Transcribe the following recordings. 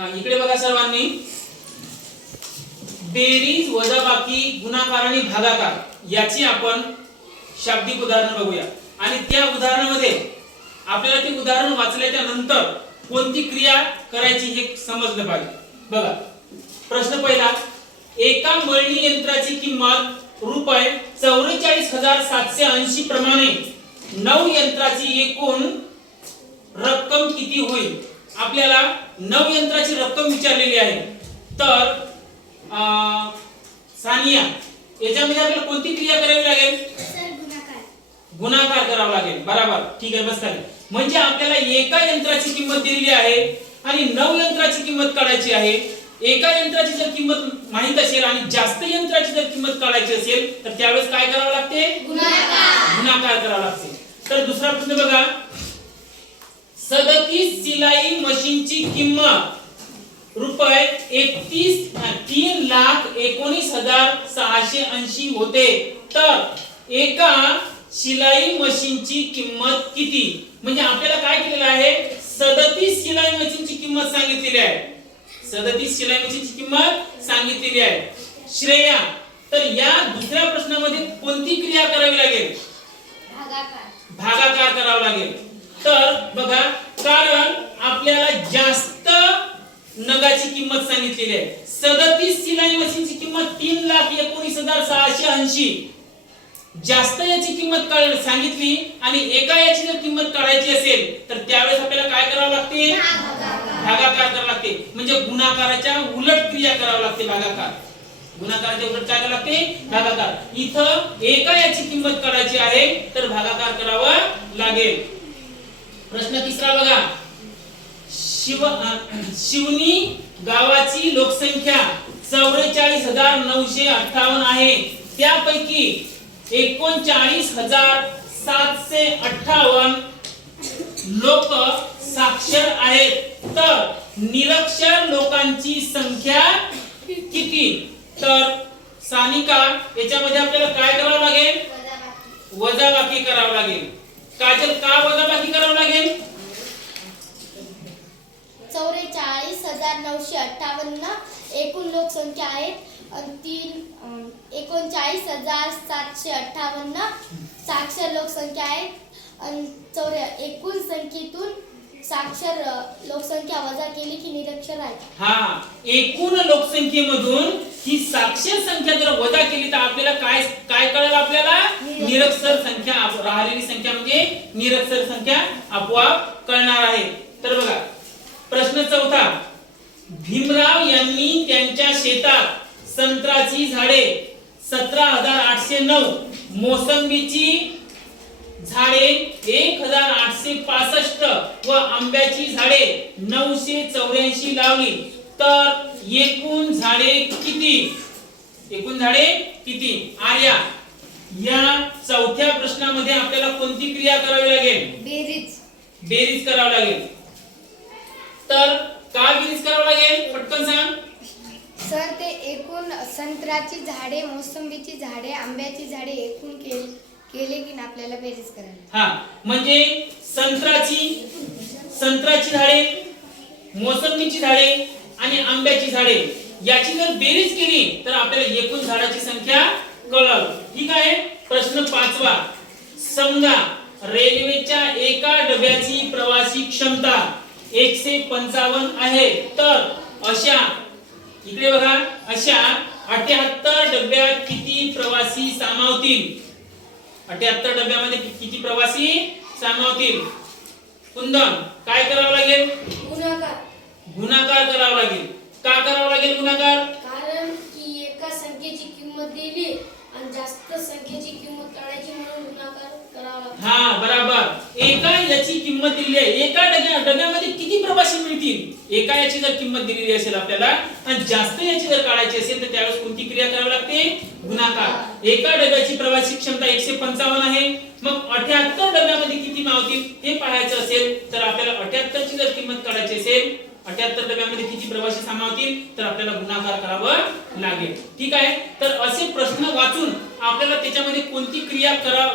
हा इकडे बघा सर्वांनी. बेरीज वजाबाकी गुणाकार आणि भागाकार याची आपण शाब्दिक उदाहरण बघूया. आणि त्या उदाहरणामध्ये आपल्याला ते उदाहरण वाचल्याच्या नंतर कोणती क्रिया करायची हे समजलं पाहिजे. बघा प्रश्न पहिला एका मळणी यंत्राची किंमत रुपये चौवेचाळीस हजार सातशे ऐंशी प्रमाणे नऊ यंत्राची एकूण रक्कम किती होईल? आपल्याला नऊ यंत्राची रक्कम विचारलेली आहे. तर सानिया याच्यामध्ये आपल्याला कोणती क्रिया करावी लागेल? सर गुणाकार. करावा लागेल. बरोबर. ठीक आहे बस खाली म्हणजे आपल्याला एका यंत्राची किंमत दिलेली आहे आणि नऊ यंत्राची किंमत काढायची आहे. एका यंत्राची जर किंमत माहीत असेल आणि जास्त यंत्राची जर किंमत काढायची असेल तर त्यावेळेस काय करावं लागते? गुणाकार करावा लागते. तर दुसरा प्रश्न बघा. सदतीस सिलाई मशीनची किंमत रुपये एकतीस तीन लाख एकोणीस हजार सहाशे ऐंशी होते. तर एका शिलाई मशीनची किंमत किती? म्हणजे आपल्याला काय केलेलं आहे? सदतीस शिलाई मशीनची किंमत सांगितलेली आहे. सदतीस शिलाई मशीनची किंमत सांगितलेली आहे. श्रेया तर या दुसऱ्या प्रश्नामध्ये कोणती क्रिया करावी लागेल? भागाकार. भागाकार करावा लागेल. तर बघा कारण आपल्याला जास्त नगाची किंमत सांगितलेली आहे. सदतीस सिलाई मशीनची किंमत तीन लाख एकोणीस हजार सहाशे ऐंशी. जास्त याची किंमत सांगितली आणि एका याची जर किंमत काढायची असेल तर त्यावेळेस आपल्याला काय करावं लागते? भागाकार करावं लागते. म्हणजे गुणाकाराच्या उलट क्रिया करावी लागते भागाकार. गुणाकाराच्या उलट काय करावं लागते? भागाकार. इथं एका याची किंमत काढायची आहे तर भागाकार करावा लागेल. प्रश्न तिसरा बघा. शिव शिवनी गावाची लोकसंख्या चौवेचाळीस हजार नऊशे अठ्ठावन्न आहे. त्यापैकी एकोणचाळीस हजार सातशे अठ्ठावन्न लोक साक्षर आहेत. तर निरक्षर लोकांची संख्या किती? तर सानिका याच्यामध्ये आपल्याला काय करावं लागेल? वजाबाकी वजाबाकी करावं लागेल. काजल का वजाबाकी करावं लागेल? चौवेचाळीस हजार नऊशे अठ्ठावन्न एकूण लोकसंख्या अन तीन एकोणचाळीस हजार सातशे अठ्ठावन्न साक्षर लोकसंख्या आहेत अन चौऱ्या एकूण संख्येतून साक्षर लोकसंख्या वजा केली की निरक्षर आहेत हा एकूण लोकसंख्येमधून ही साक्षर संख्या जर वजा केली तर आपल्याला काय काय कळेल आपल्याला? निरक्षर संख्या राहिलेली संख्या म्हणजे निरक्षर संख्या आपोआप कळणार आहे. तर बघा प्रश्न चौथा. भीमराव यांनी त्यांच्या शेतात संत्र्याची झाडे सतरा हजार आठशे नऊ मोसंबीची झाडे एक हजार आठशे पासष्ट व आंब्याची झाडे नऊशे चौऱ्याऐंशी लावली. तर एकूण झाडे किती? एकूण झाडे किती? आर्या या चौथ्या प्रश्नामध्ये आपल्याला कोणती क्रिया करावी लागेल? बेरीज. बेरीज करावी लागेल. तर काय बेरीज करावं लागेल? पटकन सांग. सर ते एकूण संत्र्याची झाडे मोसंबीची झाडे आंब्याची झाडे एकूण केले केले की ना आपल्याला बेरीज करायला? हा म्हणजे संत्राची संत्राची झाडे मोसंबीची झाडे आणि आंब्याची झाडे याची जर बेरीज केली तर आपल्याला एकूण झाडाची संख्या कळल. ठीक आहे? प्रश्न पाचवा. समजा रेल्वेच्या एका डब्याची प्रवासी क्षमता एकशे पंचावन्न आहे तर अशा इकडे बघा अशा अठ्याहत्तर डब्यात किती प्रवासी सामावतील? अठ्याहत्तर डब्यामध्ये किती प्रवासी सामावतील? कुंदन काय करावं लागेल? गुणाकार. गुणाकार करावा लागेल. का करावा लागेल गुणाकार कारण की एका संख्येची किंमत दिली आणि जास्त संख्येची किंमत काढायची म्हणून गुणाकार करावा लागतो. हा बराबर. एका याची किंमत दिली आहे. एका डब्या डब्यामध्ये किती प्रवासी मिळतील? एका याची जर किंमत दिलेली असेल आपल्याला आणि जास्त याची जर काढायची असेल तर त्यावेळेस कोणती क्रिया करावी लागते? गुणाकार. एका डब्याची प्रवासी क्षमता एकशे पंचावन्न आहे. मग अठ्याहत्तर डब्यामध्ये किती मावतील? हे पाहायचं असेल तर आपल्याला अठ्याहत्तरची जर किंमत काढायची असेल अठ्याहत्तर डब्यामध्ये किती प्रवासी सामावतील तर आपल्याला गुणाकार करावं लागेल. ठीक आहे? तर असे प्रश्न वाचून आपल्याला त्याच्यामध्ये कोणती क्रिया करा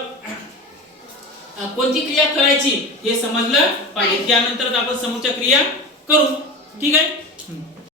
कोणती क्रिया करायची हे समजलं पाहिजे. त्यानंतर आपण समोरच्या क्रिया करू. ठीक आहे?